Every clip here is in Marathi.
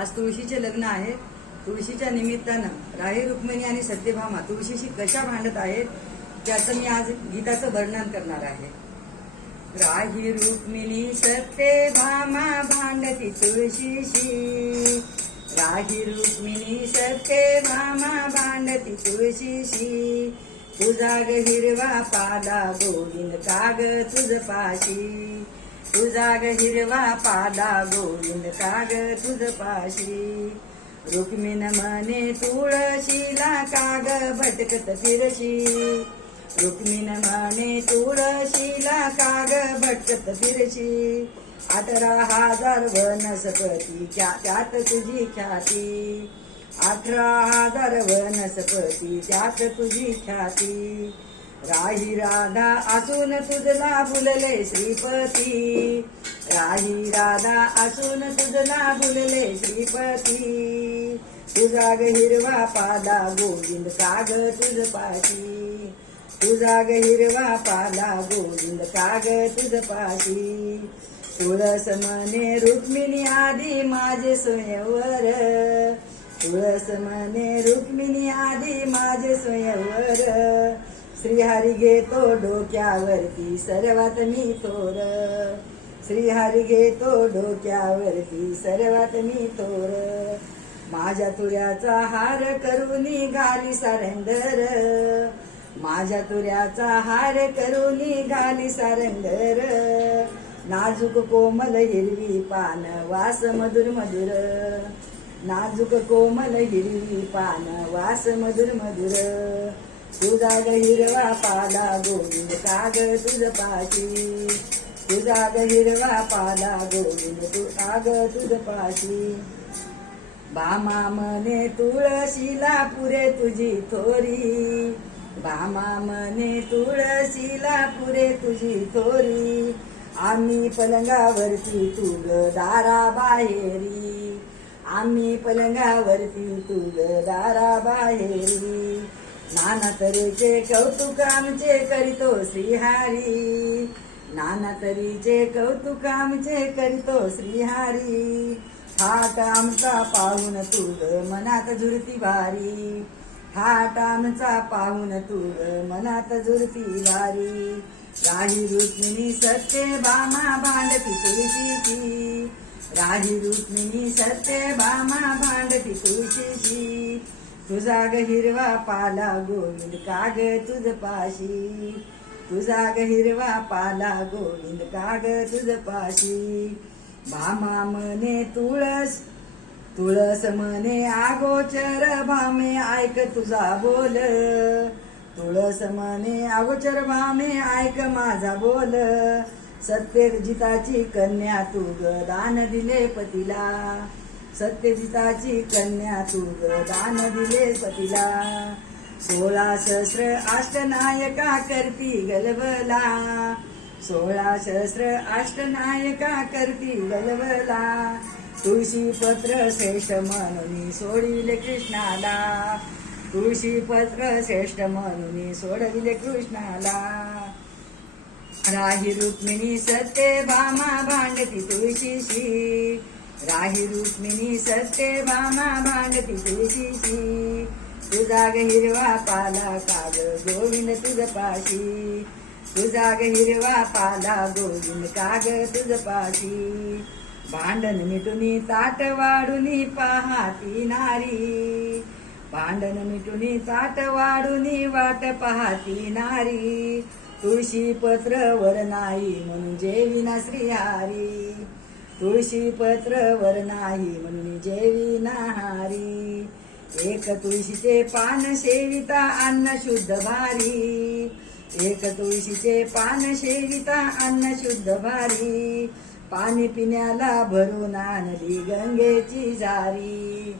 आज तुळशीचे लग्न आहे. तुळशीच्या निमित्तानं राही रुक्मिणी आणि सत्यभामा तुळशीशी कशा भांडत आहेत त्याचं मी आज गीताचं वर्णन करणार आहे. राही रुक्मिणी सत्यभामा भांडती तुळशीशी. राही रुक्मिणी सत्यभामा भांडती तुळशीशी. तुझा ग हिरवा पाला गोविंद काग तुझ पाशी. तुझा ग हिरवा पाला गोविंद काग तुझ पाशी. रुक्मिण म्हणे तुळशीला काग भटकत फिरशी. रुक्मिण म्हणे तुळशीला काग भटकत फिरशी. 18,000 वनस्पती त्यात तुझी ख्याती. 18,000 वनस्पती त्यात तुझी ख्याती. राही राधा असून तुझला भुलले श्रीपती. राही राधा असून तुझला भुलले श्रीपती. तुझा ग हिरवा पाला गोविंद काग तुझ पाशी. तुझा ग हिरवा पाला गोविंद काग तुझ पाशी. तुळस म्हणे रुक्मिणी आधी माझे स्वयंवर. तुळस म्हणे रुक्मिणी आधी माझे स्वयंवर. श्रीहरी घेतो डोक्यावरती सर्वात मी थोर. श्रीहरी घेतो डोक्यावरती सर्वात मी थोर. माझ्या तुऱ्याचा हार करूनी घाली सारंगर. माझ्या तुऱ्याचा हार करूनी घाली सारंगर. नाजूक कोमल हिरवी पान वास मधुर मधुर. नाजूक कोमल हिरवी पान वास मधुर मधुर. तुझा ग हिरवा पाला गोविंद काग तुझ पाशी. तुझा ग हिरवा पाला गोविंद काग तुझ पाशी. भामा म्हणे तुळशीला पुरे तुझी थोरी. भामा म्हणे तुळशीला पुरे तुझी थोरी. आम्ही पलंगावरती तू ग दारा बाहेरी. आम्ही पलंगावरती तू ग दारा बाहेरी. नाना तऱ्हेचे कौतुक आमचे करीतो श्रीहरी. नाना तऱ्हेचे कौतुक आमचे करीतो श्रीहरी. थाट आमचा पाहून तू ग मनात झुरती भारी. थाट आमचा पाहून तू ग मनात झुरती भारी. राही रुक्मिणी सत्यभामा भांडती तुळशीची. राही रुक्मिणी सत्यभामा भांडती तुळशीची. तुझा ग हिरवा पाला गोविंद काग तुझ पाशी. तुझा ग हिरवा पाला गोविंद काग तुझ पाशी. भामा म्हणे तुळस. तुळस म्हणे अगोचर भामे ऐक तुझा बोल. तुळस म्हणे अगोचर भामे ऐक माझा बोल. सत्यजिताची कन्या तू ग दान दिले पतीला. सत्यजिताची कन्या तू ग दान दिले पतीला. 16 सहस्र अष्टनायका करती गलबला. 16 सहस्र अष्टनायका करती गलबला. तुळशी पत्र श्रेष्ठ म्हणून सोडविले कृष्णाला. तुळशी पत्र श्रेष्ठ म्हणून सोडविले कृष्णाला. राही रुक्मिणी सत्यभामा भांडती तुळशीशी. राही रुक्मिणी सत्यभामा भांडती तुळशीशी. तुझा ग हिरवा पाला काग गोविंद तुझ पाशी. तुझा ग हिरवा पाला गोविंद काग तुझ पाशी. भांडण मिटुनी ताट वाढुनी पाहाती नारी. भांडण मिटुनी ताट वाढुनी वाट पाहाती नारी. तुळशी पत्र वर नाही म्हणून जेविना श्रीहरी. तुळशी पत्र वर नाही म्हणून जेविना हरी. एक तुळशीचे पान सेविता अन्न शुद्ध भारी. एक तुळशीचे पान सेविता अन्न शुद्ध भारी. पाणी पिण्याला भरून आणली गंगेची जारी.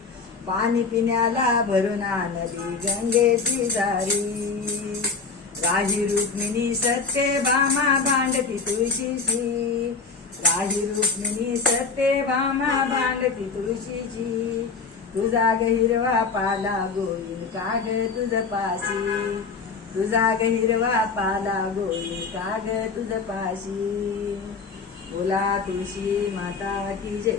पाणी पिण्याला भरून आणली गंगेची जारी. राही रुक्मिणी सत्यभामा भांडती तुळशीची. राही रुक्मिणी सत्यभामा भांडती तुळशीची. तुझा ग हिरवा पाला गोविंद काग तुझ पाशी. तुझा ग हिरवा पाला गोविंद काग तुझ पाशी. बोला तुळशी माता की जय.